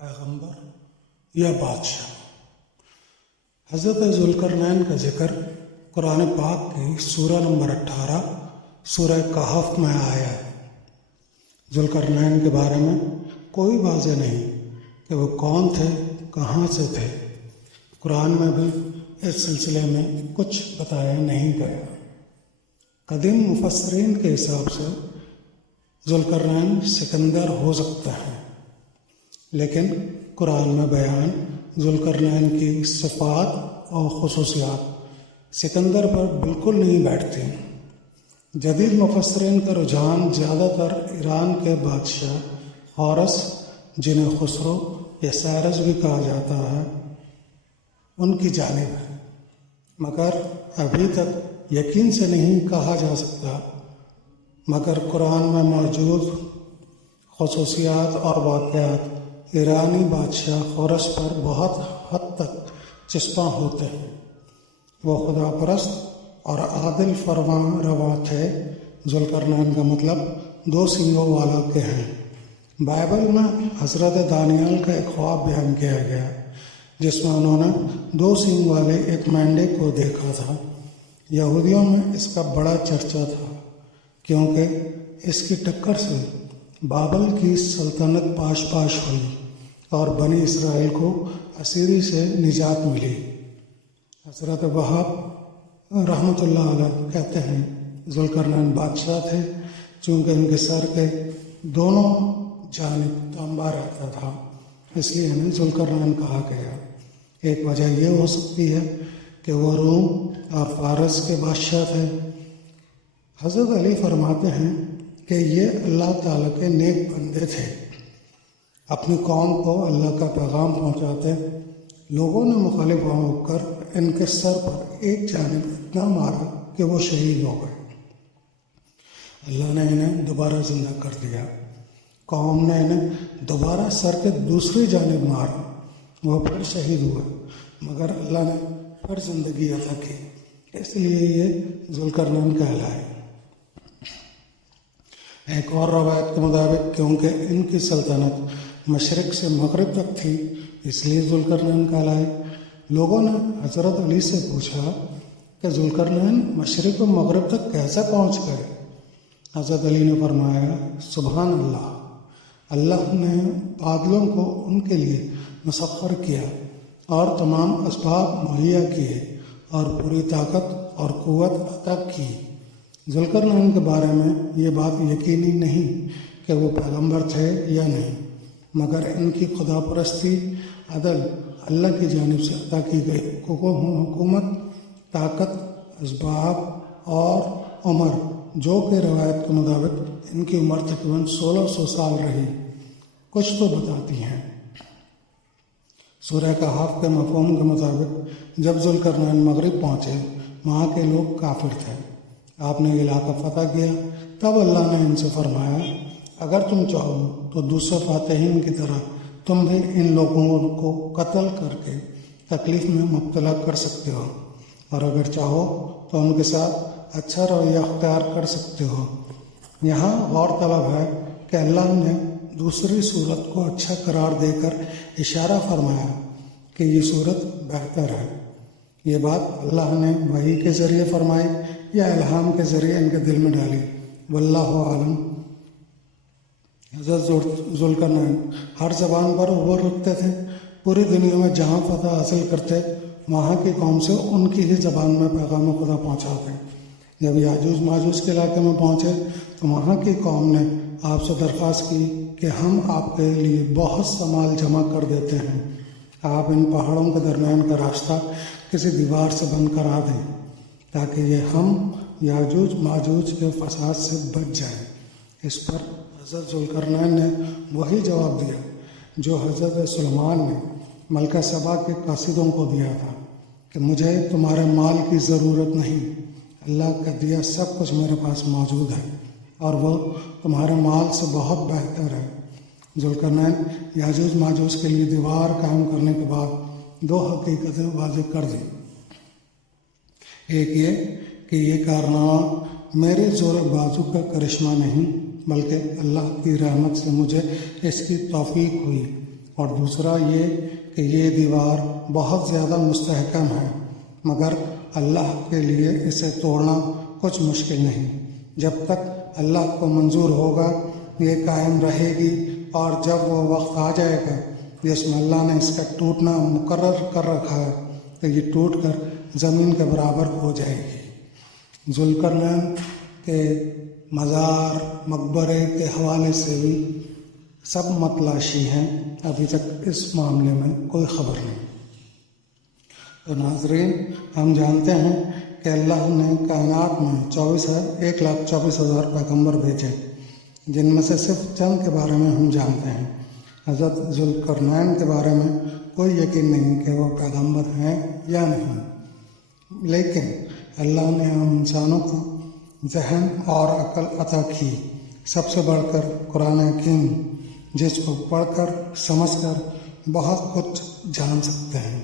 پیغمبر یا بادشاہ۔ حضرت ذوالقرنین کا ذکر قرآن پاک کی سورہ نمبر 18 سورہ کہف میں آیا ہے۔ ذوالقرنین کے بارے میں کوئی واضح نہیں کہ وہ کون تھے، کہاں سے تھے۔ قرآن میں بھی اس سلسلے میں کچھ بتایا نہیں گیا۔ قدیم مفسرین کے حساب سے ذوالقرنین سکندر ہو سکتا ہے، لیکن قرآن میں بیان ذوالقرنین کی صفات اور خصوصیات سکندر پر بالکل نہیں بیٹھتی۔ جدید مفسرین کا رجحان زیادہ تر ایران کے بادشاہ حورس، جنہیں خسرو یا سائرس بھی کہا جاتا ہے، ان کی جانب ہے، مگر ابھی تک یقین سے نہیں کہا جا سکتا۔ مگر قرآن میں موجود خصوصیات اور واقعات ایرانی بادشاہ حورس پر بہت حد تک چسپاں ہوتے ہیں۔ وہ خدا پرست اور عادل فرمان روا تھے۔ ذوالقرنین کا مطلب 2 سینگوں والا کے ہیں۔ بائبل میں حضرت دانیال کا ایک خواب بیان کیا گیا، جس میں انہوں نے 2 سینگ والے ایک مینڈے کو دیکھا تھا۔ یہودیوں میں اس کا بڑا چرچا تھا، کیونکہ اس کی ٹکر سے بابل کی سلطنت پاش ہوئی اور بنی اسرائیل کو اسیری سے نجات ملی۔ حضرت وہاب رحمۃ اللہ علیہ کہتے ہیں ذوالقرنین بادشاہ تھے، چونکہ ان کے سر کے دونوں جانب تانبا رہتا تھا، اس لیے انہیں ذوالقرنین کہا گیا۔ ایک وجہ یہ ہو سکتی ہے کہ وہ روم اور فارس کے بادشاہ تھے۔ حضرت علی فرماتے ہیں کہ یہ اللہ تعالیٰ کے نیک بندے تھے، اپنی قوم کو اللہ کا پیغام پہنچاتے۔ لوگوں نے مخالف ہو کر ان کے سر پر ایک جانب اتنا مارا کہ وہ شہید ہو گئے۔ اللہ نے انہیں دوبارہ زندہ کر دیا۔ قوم نے انہیں دوبارہ سر کے دوسری جانب مارا، وہ پھر شہید ہوئے، مگر اللہ نے پھر زندگی عطا کی، اس لیے یہ ذوالقرنین کہلائے۔ ایک اور روایت کے مطابق کیونکہ ان کی سلطنت مشرق سے مغرب تک تھی، اس لیے ذوالقرنین کہلائے۔ لوگوں نے حضرت علی سے پوچھا کہ ذوالقرنین مشرق و مغرب تک کیسے پہنچ گئے؟ حضرت علی نے فرمایا، سبحان اللہ، اللہ نے بادلوں کو ان کے لیے مسخر کیا اور تمام اسباب مہیا کیے اور پوری طاقت اور قوت عطا کی۔ ذوالقرنین کے بارے میں یہ بات یقینی نہیں کہ وہ پیغمبر تھے یا نہیں، مگر ان کی خدا پرستی عدل اللہ کی جانب سے عطا کی گئی حکومت، طاقت، اسباب اور عمر، جو کہ روایت کے مطابق ان کی عمر تقریباً 1600 سال رہی، کچھ تو بتاتی ہیں۔ سورہ کہف کے مفہوم کے مطابق جب ذوالقرنین مغرب پہنچے، وہاں کے لوگ کافر تھے۔ آپ نے علاقہ فتح کیا، تب اللہ نے ان سے فرمایا، اگر تم چاہو تو دوسرے فاتحین کی طرح تم بھی ان لوگوں کو قتل کر کے تکلیف میں مبتلا کر سکتے ہو، اور اگر چاہو تو ان کے ساتھ اچھا رویہ اختیار کر سکتے ہو۔ یہاں غور طلب ہے کہ اللہ نے دوسری صورت کو اچھا قرار دے کر اشارہ فرمایا کہ یہ صورت بہتر ہے۔ یہ بات اللہ نے وحی کے ذریعے فرمائی یا الہام کے ذریعے ان کے دل میں ڈالی، واللہ عالم۔ حضرت ذوالقرنین ہر زبان پر عبور رکھتے تھے۔ پوری دنیا میں جہاں فتح حاصل کرتے، وہاں کی قوم سے ان کی ہی زبان میں پیغام خدا پہنچاتے۔ جب یاجوج ماجوج کے علاقے میں پہنچے تو وہاں کی قوم نے آپ سے درخواست کی کہ ہم آپ کے لیے بہت سا مال جمع کر دیتے ہیں، آپ ان پہاڑوں کے درمیان کا راستہ کسی دیوار سے بند کرا دیں تاکہ یہ ہم یاجوج ماجوج کے فساد سے بچ جائیں۔ اس پر حضرت ذوالقرنین نے وہی جواب دیا جو حضرت سلیمان نے ملکہ سبا کے قاصدوں کو دیا تھا کہ مجھے تمہارے مال کی ضرورت نہیں، اللہ کا دیا سب کچھ میرے پاس موجود ہے اور وہ تمہارے مال سے بہت بہتر ہے۔ ذوالقرنین یاجوج ماجوج کے لیے دیوار قائم کرنے کے بعد 2 حقیقتیں واضح کر دیں۔ ایک یہ کہ یہ کارنامہ میرے زور بازو کا کرشمہ نہیں، بلکہ اللہ کی رحمت سے مجھے اس کی توفیق ہوئی، اور دوسرا یہ کہ یہ دیوار بہت زیادہ مستحکم ہے، مگر اللہ کے لیے اسے توڑنا کچھ مشکل نہیں۔ جب تک اللہ کو منظور ہوگا یہ قائم رہے گی، اور جب وہ وقت آ جائے گا جس میں اللہ نے اس کا ٹوٹنا مقرر کر رکھا ہے تو یہ ٹوٹ کر زمین کے برابر ہو جائے گی۔ ذوالقرنین کے مزار مقبرے کے حوالے سے بھی سب متلاشی ہیں، ابھی تک اس معاملے میں کوئی خبر نہیں۔ تو ناظرین، ہم جانتے ہیں کہ اللہ نے کائنات میں 1,24,000 پیغمبر بھیجے، جن میں سے صرف چند کے بارے میں ہم جانتے ہیں۔ حضرت ذوالقرنین کے بارے میں کوئی یقین نہیں کہ وہ پیغمبر ہیں یا نہیں، لیکن اللہ نے ہم انسانوں کو ذہن اور عقل عطا کی، سب سے بڑھ کر قرآن حکیم، جس کو پڑھ کر سمجھ کر بہت کچھ جان سکتے ہیں۔